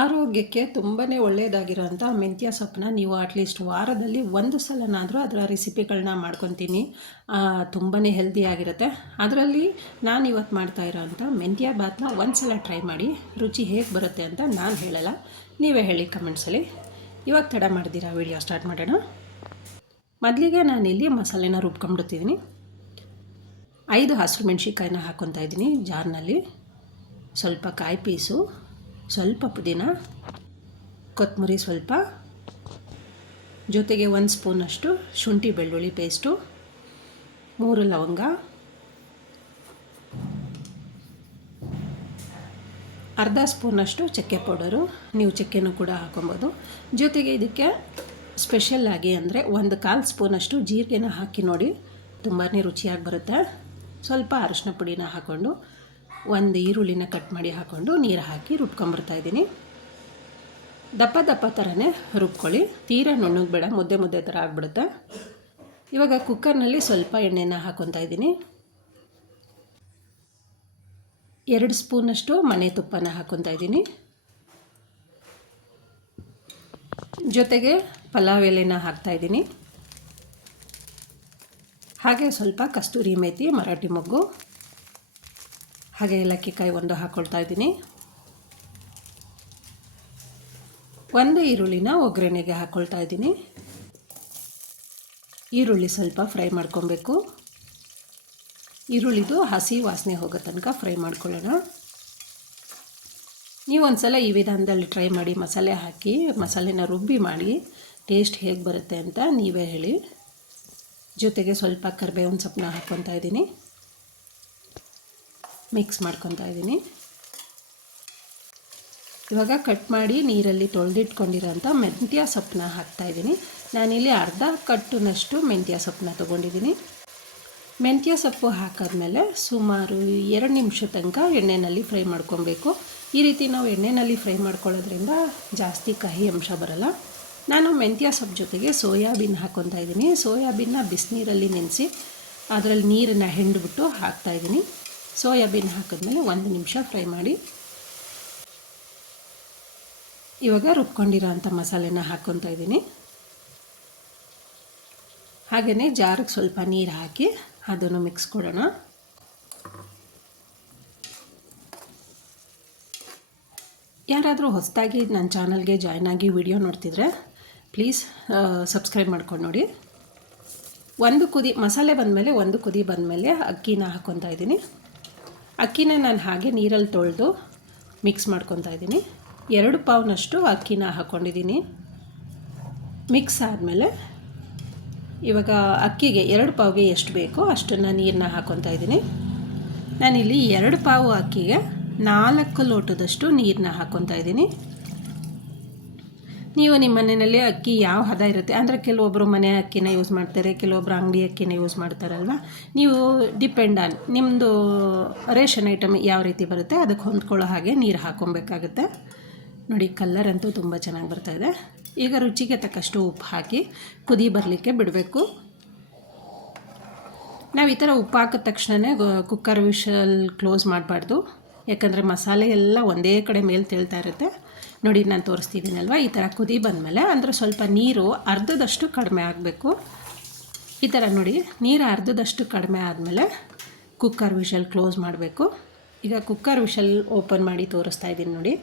ಆರೋಗ್ಯಕ್ಕೆ ತುಂಬಾ ಒಳ್ಳೆಯದಾಗಿರೋಂಥ ಮೆಂತ್ಯ ಸೊಪ್ಪನ್ನ ನೀವು ಅಟ್ಲೀಸ್ಟ್ ವಾರದಲ್ಲಿ ಒಂದು ಸಲನಾದರೂ ಅದರ ರೆಸಿಪಿಗಳನ್ನ ಮಾಡ್ಕೊತೀನಿ. ತುಂಬಾ ಹೆಲ್ದಿಯಾಗಿರುತ್ತೆ. ಅದರಲ್ಲಿ ನಾನು ಇವತ್ತು ಮಾಡ್ತಾ ಇರೋಂಥ ಮೆಂತ್ಯ ಬಾತನ್ನ ಒಂದು ಸಲ ಟ್ರೈ ಮಾಡಿ ರುಚಿ ಹೇಗೆ ಬರುತ್ತೆ ಅಂತ ನಾನು ಹೇಳಲ್ಲ, ನೀವೇ ಹೇಳಿ ಕಮೆಂಟ್ಸಲ್ಲಿ. ಇವಾಗ ತಡ ಮಾಡ್ದಿರಾ ವಿಡಿಯೋ ಸ್ಟಾರ್ಟ್ ಮಾಡೋಣ. ಮೊದಲಿಗೆ ನಾನಿಲ್ಲಿ ಮಸಾಲೆನ ರುಬ್ಕೊಂಡ್ಬಿಡ್ತಿದ್ದೀನಿ. 5 ಹಸಿರು ಮೆಣಸಿನ್ಕಾಯಿನ ಹಾಕ್ಕೊತಾ ಇದ್ದೀನಿ ಜಾರ್ನಲ್ಲಿ. ಸ್ವಲ್ಪ ಕಾಯಿ ಪೀಸು, ಸ್ವಲ್ಪ ಪುದೀನ, ಕೊತ್ತಂಬರಿ ಸ್ವಲ್ಪ, ಜೊತೆಗೆ 1 ಸ್ಪೂನಷ್ಟು ಶುಂಠಿ ಬೆಳ್ಳುಳ್ಳಿ ಪೇಸ್ಟು, 3 ಲವಂಗ, ಅರ್ಧ ಸ್ಪೂನಷ್ಟು ಚಕ್ಕೆ ಪೌಡರು, ನೀವು ಚಕ್ಕೆನೂ ಕೂಡ ಹಾಕೊಬೋದು. ಜೊತೆಗೆ ಇದಕ್ಕೆ ಸ್ಪೆಷಲ್ಲಾಗಿ ಅಂದರೆ 1/4 ಸ್ಪೂನಷ್ಟು ಜೀರಿಗೆನ ಹಾಕಿ ನೋಡಿ, ತುಂಬಾ ರುಚಿಯಾಗಿ ಬರುತ್ತೆ. ಸ್ವಲ್ಪ ಅರಿಶಿನ ಪುಡಿನ ಹಾಕ್ಕೊಂಡು 1 ಈರುಳ್ಳಿನ ಕಟ್ ಮಾಡಿ ಹಾಕ್ಕೊಂಡು ನೀರು ಹಾಕಿ ರುಬ್ಕೊಂಬರ್ತಾಯಿದ್ದೀನಿ. ದಪ್ಪ ಥರನೇ ರುಬ್ಕೊಳ್ಳಿ, ತೀರಾ ನುಣ್ಣಗೆ ಬೇಡ, ಮುದ್ದೆ ಥರ ಆಗಿಬಿಡುತ್ತೆ. ಇವಾಗ ಕುಕ್ಕರ್ನಲ್ಲಿ ಸ್ವಲ್ಪ ಎಣ್ಣೆನ ಹಾಕ್ಕೊತಾ ಇದ್ದೀನಿ. 2 ಸ್ಪೂನಷ್ಟು ಮನೆ ತುಪ್ಪನ ಹಾಕ್ಕೊತಾ ಇದ್ದೀನಿ. ಜೊತೆಗೆ ಪಲಾವ್ ಎಲೆನ ಹಾಕ್ತಾಯಿದ್ದೀನಿ. ಹಾಗೆ ಸ್ವಲ್ಪ ಕಸ್ತೂರಿ ಮೇಥಿ, ಮರಾಠಿ ಮೊಗ್ಗು, ಹಾಗೆ ಏಲಕ್ಕಿ ಕಾಯಿ 1 ಹಾಕ್ಕೊಳ್ತಾ ಇದ್ದೀನಿ. 1 ಈರುಳ್ಳಿನ ಒಗ್ಗರಣೆಗೆ ಹಾಕ್ಕೊಳ್ತಾ ಇದ್ದೀನಿ. ಈರುಳ್ಳಿ ಸ್ವಲ್ಪ ಫ್ರೈ ಮಾಡ್ಕೊಬೇಕು. ಈರುಳ್ಳಿದು ಹಸಿ ವಾಸನೆ ಹೋಗೋ ತನಕ ಫ್ರೈ ಮಾಡ್ಕೊಳ್ಳೋಣ. ನೀವು ಒಂದು ಸಲ ಈ ವಿಧಾನದಲ್ಲಿ ಟ್ರೈ ಮಾಡಿ, ಮಸಾಲೆ ಹಾಕಿ ಮಸಾಲೆನ ರುಬ್ಬಿ ಮಾಡಿ ಟೇಸ್ಟ್ ಹೇಗೆ ಬರುತ್ತೆ ಅಂತ ನೀವೇ ಹೇಳಿ. ಜೊತೆಗೆ ಸ್ವಲ್ಪ ಕರಿಬೇವಿನ ಸೊಪ್ಪನ್ನ ಹಾಕ್ಕೊತಾ ಇದ್ದೀನಿ, ಮಿಕ್ಸ್ ಮಾಡ್ಕೊತಾ ಇದ್ದೀನಿ. ಇವಾಗ ಕಟ್ ಮಾಡಿ ನೀರಲ್ಲಿ ತೊಳೆದಿಟ್ಕೊಂಡಿರೋಂಥ ಮೆಂತ್ಯ ಸೊಪ್ಪನ್ನ ಹಾಕ್ತಾಯಿದ್ದೀನಿ. ನಾನಿಲ್ಲಿ ಅರ್ಧ ಕಟ್ಟಿನಷ್ಟು ಮೆಂತ್ಯ ಸೊಪ್ಪನ್ನ ತೊಗೊಂಡಿದ್ದೀನಿ. ಮೆಂತ್ಯ ಸೊಪ್ಪು ಹಾಕಿದ್ಮೇಲೆ ಸುಮಾರು 2 ನಿಮಿಷ ತನಕ ಎಣ್ಣೆಯಲ್ಲಿ ಫ್ರೈ ಮಾಡ್ಕೊಬೇಕು. ಈ ರೀತಿ ನಾವು ಎಣ್ಣೆಯಲ್ಲಿ ಫ್ರೈ ಮಾಡ್ಕೊಳ್ಳೋದ್ರಿಂದ ಜಾಸ್ತಿ ಕಹಿ ಅಂಶ ಬರಲ್ಲ. ನಾನು ಮೆಂತ್ಯ ಸೊಪ್ಪು ಜೊತೆಗೆ ಸೋಯಾಬೀನ್ ಹಾಕ್ಕೊತಾ ಇದ್ದೀನಿ. ಸೋಯಾಬೀನ್ನ ಬಿಸಿನೀರಲ್ಲಿ ನೆನೆಸಿ ಅದರಲ್ಲಿ ನೀರನ್ನು ಹಿಂಡ್ಬಿಟ್ಟು ಹಾಕ್ತಾಯಿದ್ದೀನಿ. ಸೋಯಾಬೀನ್ ಹಾಕಿದ್ಮೇಲೆ 1 ನಿಮಿಷ ಫ್ರೈ ಮಾಡಿ. ಇವಾಗ ರುಬ್ಕೊಂಡಿರೋ ಅಂಥ ಮಸಾಲೆನ ಹಾಕ್ಕೊತಾ ಇದ್ದೀನಿ. ಹಾಗೆಯೇ ಜಾರಿಗೆ ಸ್ವಲ್ಪ ನೀರು ಹಾಕಿ ಅದನ್ನು ಮಿಕ್ಸ್ ಕೊಡೋಣ. ಯಾರಾದರೂ ಹೊಸದಾಗಿ ನನ್ನ ಚಾನಲ್ಗೆ ಜಾಯ್ನ್ ಆಗಿ ವಿಡಿಯೋ ನೋಡ್ತಿದ್ರೆ ಪ್ಲೀಸ್ ಸಬ್ಸ್ಕ್ರೈಬ್ ಮಾಡ್ಕೊಂಡು ನೋಡಿ. 1 ಕುದಿ ಮಸಾಲೆ ಬಂದಮೇಲೆ 1 ಕುದಿ ಬಂದಮೇಲೆ ಅಕ್ಕಿನ ಹಾಕ್ಕೊತಾ ಇದ್ದೀನಿ. ಅಕ್ಕಿನ ನಾನು ಹಾಗೆ ನೀರಲ್ಲಿ ತೊಳೆದು ಮಿಕ್ಸ್ ಮಾಡ್ಕೊತಾ ಇದ್ದೀನಿ. 2 ಪಾವ್ನಷ್ಟು ಅಕ್ಕಿನ ಹಾಕ್ಕೊಂಡಿದ್ದೀನಿ. ಮಿಕ್ಸ್ ಆದಮೇಲೆ ಇವಾಗ ಅಕ್ಕಿಗೆ 2 ಪಾವ್ಗೆ ಎಷ್ಟು ಬೇಕೋ ಅಷ್ಟನ್ನು ನೀರನ್ನ ಹಾಕ್ಕೊತಾ ಇದ್ದೀನಿ. ನಾನಿಲ್ಲಿ 2 ಪಾವು ಅಕ್ಕಿಗೆ 4 ಲೋಟದಷ್ಟು ನೀರನ್ನ ಹಾಕ್ಕೊತಾ ಇದ್ದೀನಿ. ನೀವು ನಿಮ್ಮ ಮನೆಯಲ್ಲಿ ಅಕ್ಕಿ ಯಾವ ಹದ ಇರುತ್ತೆ ಅಂದರೆ ಕೆಲವೊಬ್ಬರು ಮನೆ ಅಕ್ಕಿನ ಯೂಸ್ ಮಾಡ್ತಾರೆ, ಕೆಲವೊಬ್ಬರು ಅಂಗಡಿ ಅಕ್ಕಿನ ಯೂಸ್ ಮಾಡ್ತಾರಲ್ವ. ನೀವು ಡಿಪೆಂಡ್ ಆನ್ ನಿಮ್ಮದು ರೇಷನ್ ಐಟಮ್ ಯಾವ ರೀತಿ ಬರುತ್ತೆ ಅದಕ್ಕೆ ಹೊಂದ್ಕೊಳ್ಳೋ ಹಾಗೆ ನೀರು ಹಾಕ್ಕೊಬೇಕಾಗುತ್ತೆ. ನೋಡಿ, ಕಲರ್ ಅಂತೂ ತುಂಬ ಚೆನ್ನಾಗಿ ಬರ್ತಾಯಿದೆ. ಈಗ ರುಚಿಗೆ ತಕ್ಕಷ್ಟು ಉಪ್ಪು ಹಾಕಿ ಕುದಿ ಬರಲಿಕ್ಕೆ ಬಿಡಬೇಕು. ನಾವು ಈ ಥರ ಉಪ್ಪು ಹಾಕಿದ ತಕ್ಷಣವೇ ಕುಕ್ಕರ್ ವಿಷಲ್ ಕ್ಲೋಸ್ ಮಾಡಬಾರ್ದು, ಯಾಕಂದರೆ ಮಸಾಲೆ ಎಲ್ಲ ಒಂದೇ ಕಡೆ ಮೇಲೆ ತೇಳ್ತಾ ಇರುತ್ತೆ. ನೋಡಿ, ನಾನು ತೋರಿಸ್ತಿದ್ದೀನಲ್ವ, ಈ ಥರ ಕುದಿ ಬಂದಮೇಲೆ ಅಂದರೆ ಸ್ವಲ್ಪ ನೀರು ಅರ್ಧದಷ್ಟು ಕಡಿಮೆ ಆಗಬೇಕು. ಈ ಥರ ನೋಡಿ, ನೀರು ಅರ್ಧದಷ್ಟು ಕಡಿಮೆ ಆದಮೇಲೆ ಕುಕ್ಕರ್ ವಿಷಲ್ ಕ್ಲೋಸ್ ಮಾಡಬೇಕು. ಈಗ ಕುಕ್ಕರ್ ವಿಷಲ್ ಓಪನ್ ಮಾಡಿ ತೋರಿಸ್ತಾ ಇದ್ದೀನಿ. ನೋಡಿ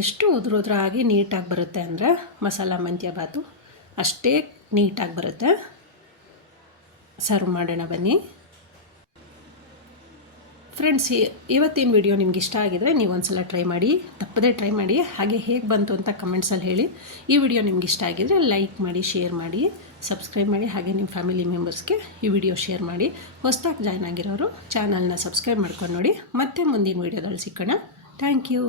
ಎಷ್ಟು ಉದುರಾಗಿ ನೀಟಾಗಿ ಬರುತ್ತೆ ಅಂದರೆ ಮಸಾಲ ಮೆಂತ್ಯ ಬಾತು ಅಷ್ಟೇ ನೀಟಾಗಿ ಬರುತ್ತೆ. ಸರ್ವ್ ಮಾಡೋಣ ಬನ್ನಿ ಫ್ರೆಂಡ್ಸ್. ಇವತ್ತಿನ ವಿಡಿಯೋ ನಿಮ್ಗೆ ಇಷ್ಟ ಆಗಿದರೆ ನೀವು ಒಂದು ಸಲ ಟ್ರೈ ಮಾಡಿ, ತಪ್ಪದೇ ಟ್ರೈ ಮಾಡಿ. ಹಾಗೆ ಹೇಗೆ ಬಂತು ಅಂತ ಕಮೆಂಟ್ಸಲ್ಲಿ ಹೇಳಿ. ಈ ವಿಡಿಯೋ ನಿಮ್ಗೆ ಇಷ್ಟ ಆಗಿದರೆ ಲೈಕ್ ಮಾಡಿ, ಶೇರ್ ಮಾಡಿ, ಸಬ್ಸ್ಕ್ರೈಬ್ ಮಾಡಿ. ಹಾಗೆ ನಿಮ್ಮ ಫ್ಯಾಮಿಲಿ ಮೆಂಬರ್ಸ್ಗೆ ಈ ವಿಡಿಯೋ ಶೇರ್ ಮಾಡಿ. ಹೊಸದಾಗಿ ಜಾಯ್ನ್ ಆಗಿರೋರು ಚಾನಲ್ನ ಸಬ್ಸ್ಕ್ರೈಬ್ ಮಾಡ್ಕೊಂಡು ನೋಡಿ. ಮತ್ತೆ ಮುಂದಿನ ವಿಡಿಯೋದಲ್ಲಿ ಸಿಕ್ಕೋಣ. Thank you.